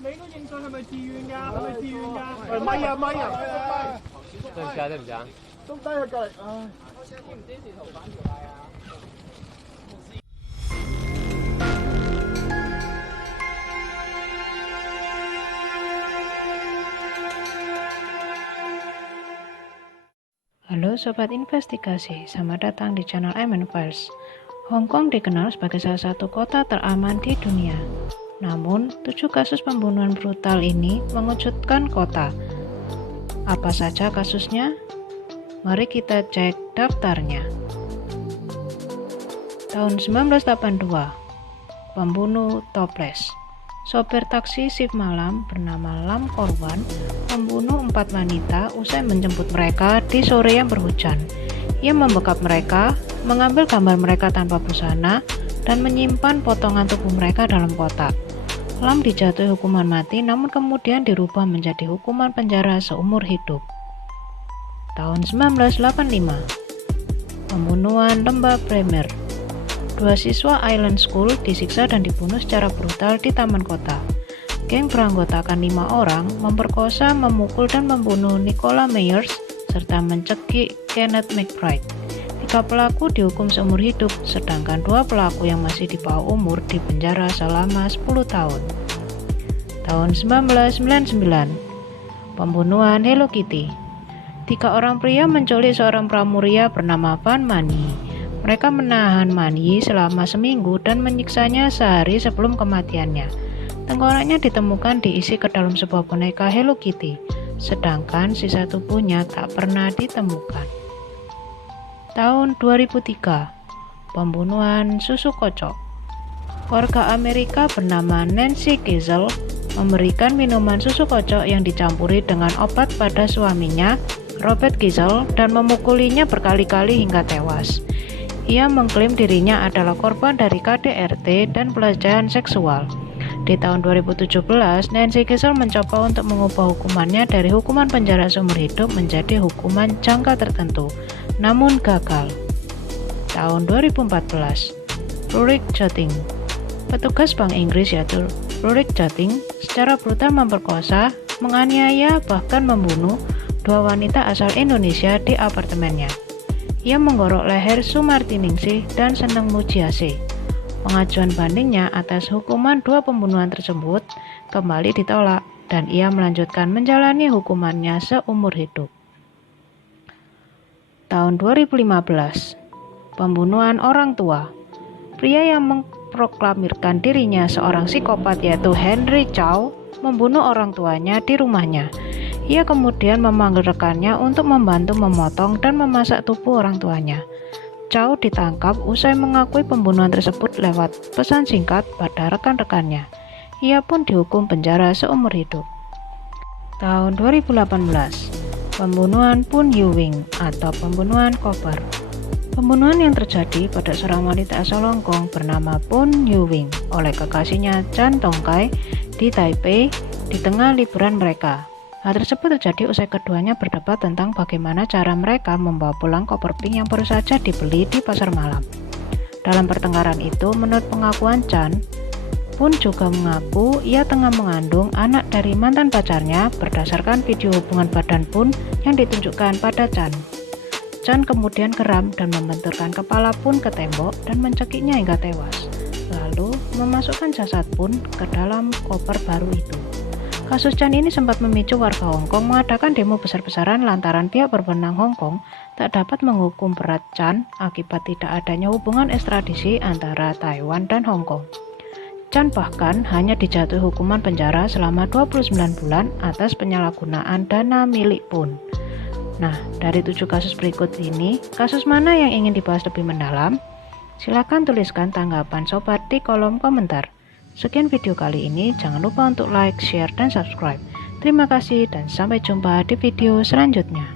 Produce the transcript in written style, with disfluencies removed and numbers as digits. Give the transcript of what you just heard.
你個認信係咪自願㗎？係咪自願㗎？咪啊咪啊！對唔住啊，對唔住啊。都低佢隔離，唉。支唔支持逃犯條例啊？Halo Sobat Investigasi, selamat datang di channel MN Files. Hong Kong dikenal sebagai salah satu kota teraman di dunia. Namun, 7 kasus pembunuhan brutal ini mengejutkan kota. Apa saja kasusnya? Mari kita cek daftarnya. Tahun 1982, pembunuh toples. Sopir taksi shift malam bernama Lam Korwan membunuh 4 wanita usai menjemput mereka di sore yang berhujan. Ia membekap mereka, mengambil gambar mereka tanpa busana, dan menyimpan potongan tubuh mereka dalam kotak. Lam dijatuhi hukuman mati namun kemudian dirubah menjadi hukuman penjara seumur hidup. Tahun 1985, pembunuhan Lembah Bremer. 2 siswa Island School disiksa dan dibunuh secara brutal di taman kota. Geng beranggotakan 5 orang memperkosa, memukul, dan membunuh Nicola Myers serta mencekik Kenneth McBride. 3 pelaku dihukum seumur hidup, sedangkan 2 pelaku yang masih di bawah umur dipenjara selama 10 tahun. Tahun 1999, pembunuhan Hello Kitty. 3 orang pria menculik seorang pramuria bernama Van Mani. Mereka menahan Mani selama seminggu dan menyiksanya sehari sebelum kematiannya. Tengkoraknya ditemukan diisi ke dalam sebuah boneka Hello Kitty, sedangkan sisa tubuhnya tak pernah ditemukan. Tahun 2003, pembunuhan susu kocok. Warga Amerika bernama Nancy Geisel memberikan minuman susu kocok yang dicampuri dengan obat pada suaminya, Robert Geisel, dan memukulinya berkali-kali hingga tewas. Ia mengklaim dirinya adalah korban dari KDRT dan pelecehan seksual. Di tahun 2017, Nancy Geisel mencoba untuk mengubah hukumannya dari hukuman penjara seumur hidup menjadi hukuman jangka tertentu, namun gagal. Tahun 2014, Rurik Joting. Petugas Bank Inggris yaitu Rurik Joting secara brutal memperkosa, menganiaya, bahkan membunuh 2 wanita asal Indonesia di apartemennya. Ia menggorok leher Sumartiningsih dan Seneng Mujiasih. Pengajuan bandingnya atas hukuman 2 pembunuhan tersebut kembali ditolak dan ia melanjutkan menjalani hukumannya seumur hidup. Tahun 2015, pembunuhan orang tua. Pria yang memproklamirkan dirinya seorang psikopat yaitu Henry Chow membunuh orang tuanya di rumahnya. Ia kemudian memanggil rekannya untuk membantu memotong dan memasak tubuh orang tuanya. Chow ditangkap usai mengakui pembunuhan tersebut lewat pesan singkat pada rekan-rekannya. Ia pun dihukum penjara seumur hidup. Tahun 2018, pembunuhan Poon Yu-wing atau pembunuhan koper. Pembunuhan yang terjadi pada seorang wanita asal Hong Kong bernama Poon Yu-wing oleh kekasihnya Chan Tong-kai di Taipei di tengah liburan mereka. Hal tersebut terjadi usai keduanya berdebat tentang bagaimana cara mereka membawa pulang koper pink yang baru saja dibeli di pasar malam. Dalam pertengkaran itu, menurut pengakuan Chan, Poon juga mengaku ia tengah mengandung anak dari mantan pacarnya berdasarkan video hubungan badan Poon yang ditunjukkan pada Chan. Chan kemudian geram dan membenturkan kepala Poon ke tembok dan mencekiknya hingga tewas, lalu memasukkan jasad Poon ke dalam koper baru itu. Kasus Chan ini sempat memicu warga Hong Kong mengadakan demo besar-besaran lantaran pihak berwenang Hong Kong tak dapat menghukum berat Chan akibat tidak adanya hubungan ekstradisi antara Taiwan dan Hong Kong. Chan bahkan hanya dijatuhi hukuman penjara selama 29 bulan atas penyalahgunaan dana milik Poon. Nah, dari 7 kasus berikut ini, kasus mana yang ingin dibahas lebih mendalam? Silakan tuliskan tanggapan sobat di kolom komentar. Sekian video kali ini, jangan lupa untuk like, share, dan subscribe. Terima kasih dan sampai jumpa di video selanjutnya.